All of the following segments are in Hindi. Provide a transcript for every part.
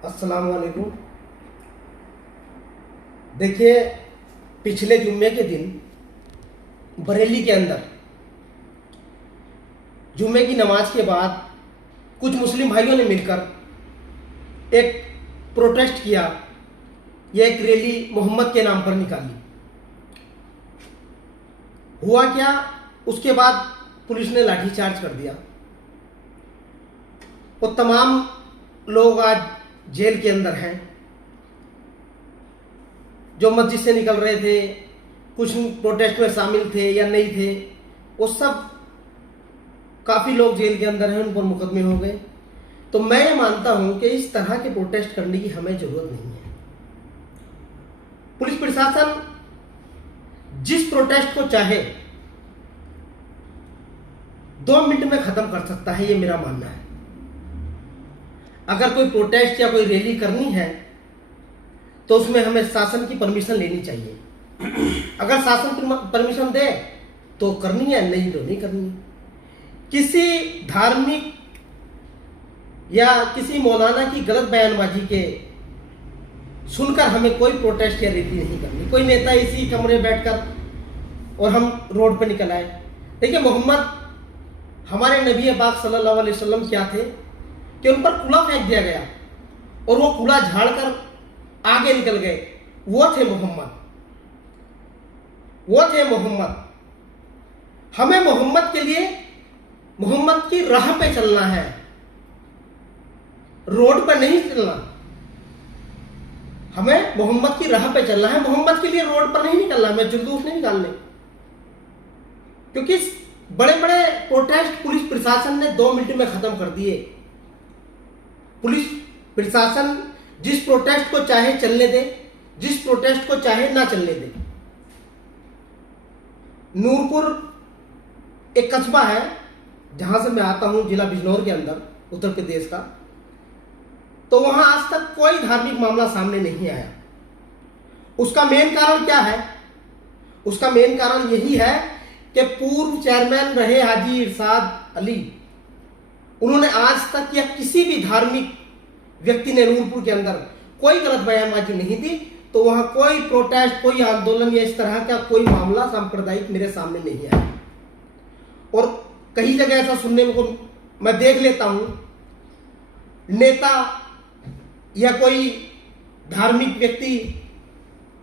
अस्सलाम वालेकुम। देखिए, पिछले जुम्मे के दिन बरेली के अंदर जुम्मे की नमाज के बाद कुछ मुस्लिम भाइयों ने मिलकर एक प्रोटेस्ट किया। यह एक रैली मोहम्मद के नाम पर निकाली। हुआ क्या, उसके बाद पुलिस ने लाठीचार्ज कर दिया। वो तमाम लोग आज जेल के अंदर हैं। जो मस्जिद से निकल रहे थे, कुछ प्रोटेस्ट में शामिल थे या नहीं थे, वो सब काफ़ी लोग जेल के अंदर हैं, उन पर मुकदमे हो गए। तो मैं ये मानता हूं कि इस तरह के प्रोटेस्ट करने की हमें जरूरत नहीं है। पुलिस प्रशासन जिस प्रोटेस्ट को चाहे 2 मिनट में खत्म कर सकता है, ये मेरा मानना है। अगर कोई प्रोटेस्ट या कोई रैली करनी है तो उसमें हमें शासन की परमिशन लेनी चाहिए। अगर शासन परमिशन दे तो करनी है, नहीं तो नहीं करनी है। किसी धार्मिक या किसी मौलाना की गलत बयानबाजी के सुनकर हमें कोई प्रोटेस्ट या रैली नहीं करनी। कोई नेता इसी कमरे बैठकर और हम रोड पर निकल आए। देखिए, मोहम्मद हमारे नबी पाक सल्लल्लाहु अलैहि वसल्लम क्या थे कि उन पर कूड़ा फेंक दिया गया और वो कूड़ा झाड़कर आगे निकल गए। वो थे मोहम्मद, वो थे मोहम्मद। हमें मोहम्मद के लिए मोहम्मद की राह पे चलना है, रोड पर नहीं चलना। हमें मोहम्मद की राह पे चलना है, मोहम्मद के लिए रोड पर नहीं निकलना। हमें जुलूस नहीं निकालने, क्योंकि बड़े बड़े प्रोटेस्ट पुलिस प्रशासन ने 2 मिनट में खत्म कर दिए। पुलिस प्रशासन जिस प्रोटेस्ट को चाहे चलने दे, जिस प्रोटेस्ट को चाहे ना चलने दे। नूरपुर एक कस्बा है जहां से मैं आता हूं, जिला बिजनौर के अंदर, उत्तर प्रदेश का। तो वहां आज तक कोई धार्मिक मामला सामने नहीं आया। उसका मेन कारण क्या है? उसका मेन कारण यही है कि पूर्व चेयरमैन रहे हाजी इरशाद अली, उन्होंने आज तक या किसी भी धार्मिक व्यक्ति ने नूरपुर के अंदर कोई गलत बयानबाजी नहीं दी। तो वहां कोई प्रोटेस्ट, कोई आंदोलन या इस तरह का कोई मामला सांप्रदायिक मेरे सामने नहीं आया। और कई जगह ऐसा सुनने को मैं देख लेता हूं, नेता या कोई धार्मिक व्यक्ति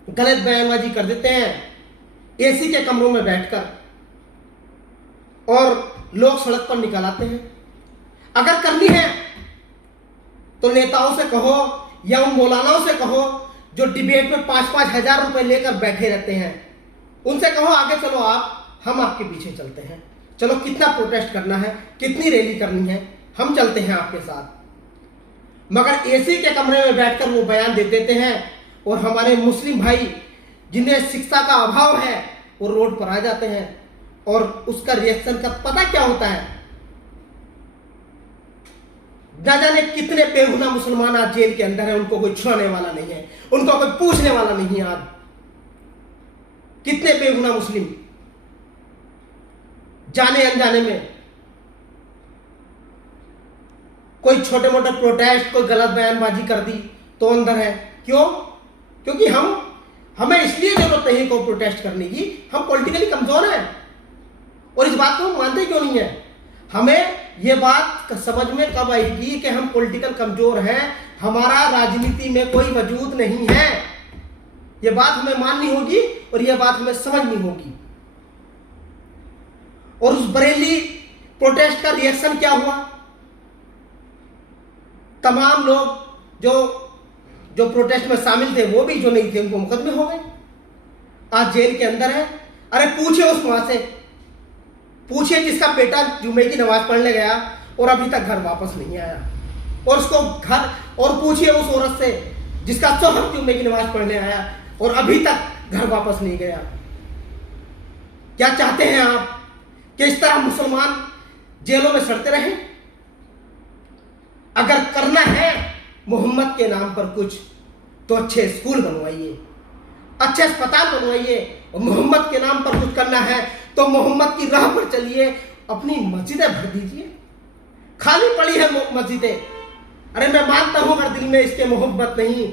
गलत बयानबाजी कर देते हैं एसी के कमरों में बैठकर, और लोग सड़क पर निकल आते हैं। अगर करनी है तो नेताओं से कहो या उन मौलानाओं से कहो जो डिबेट में 5-5 हजार रुपए लेकर बैठे रहते हैं, उनसे कहो आगे चलो, आप हम आपके पीछे चलते हैं। चलो, कितना प्रोटेस्ट करना है, कितनी रैली करनी है, हम चलते हैं आपके साथ। मगर एसी के कमरे में बैठकर वो बयान दे देते हैं और हमारे मुस्लिम भाई जिन्हें शिक्षा का अभाव है वो रोड पर आ जाते हैं। और उसका रिएक्शन का पता क्या होता है? न जाने कितने बेगुनाह मुसलमान आज जेल के अंदर है, उनको कोई छुड़ाने वाला नहीं है, उनको कोई पूछने वाला नहीं है। आज कितने बेगुनाह मुस्लिम जाने अनजाने में कोई छोटे मोटे प्रोटेस्ट, कोई गलत बयानबाजी कर दी तो अंदर है। क्यों? क्योंकि हमें इसलिए जरूरत नहीं को प्रोटेस्ट करने की, हम पॉलिटिकली कमजोर हैं। और इस बात को हम मानते क्यों नहीं है? हमें यह बात समझ में कब आएगी कि हम पॉलिटिकल कमजोर हैं, हमारा राजनीति में कोई वजूद नहीं है। यह बात हमें माननी होगी और यह बात हमें समझनी होगी। और उस बरेली प्रोटेस्ट का रिएक्शन क्या हुआ? तमाम लोग जो प्रोटेस्ट में शामिल थे, वो भी जो नहीं थे, उनको मुकदमे हो गए, आज जेल के अंदर है। अरे पूछे उस मां से, पूछिए जिसका बेटा जुम्मे की नमाज पढ़ने गया और अभी तक घर वापस नहीं आया, और उसको घर, और पूछिए उस औरत से जिसका शौहर जुम्मे की नमाज पढ़ने आया और अभी तक घर वापस नहीं गया। क्या चाहते हैं आप कि इस तरह मुसलमान जेलों में सड़ते रहें? अगर करना है मोहम्मद के नाम पर कुछ, तो अच्छे स्कूल बनवाइए, अच्छे अस्पताल बनवाइए। और मोहम्मद के नाम पर कुछ करना है तो मोहम्मद की राह पर चलिए, अपनी मस्जिदें भर दीजिए। खाली पड़ी है मस्जिदें। अरे मैं मानता हूं हर दिन दिल में इसके मोहब्बत नहीं,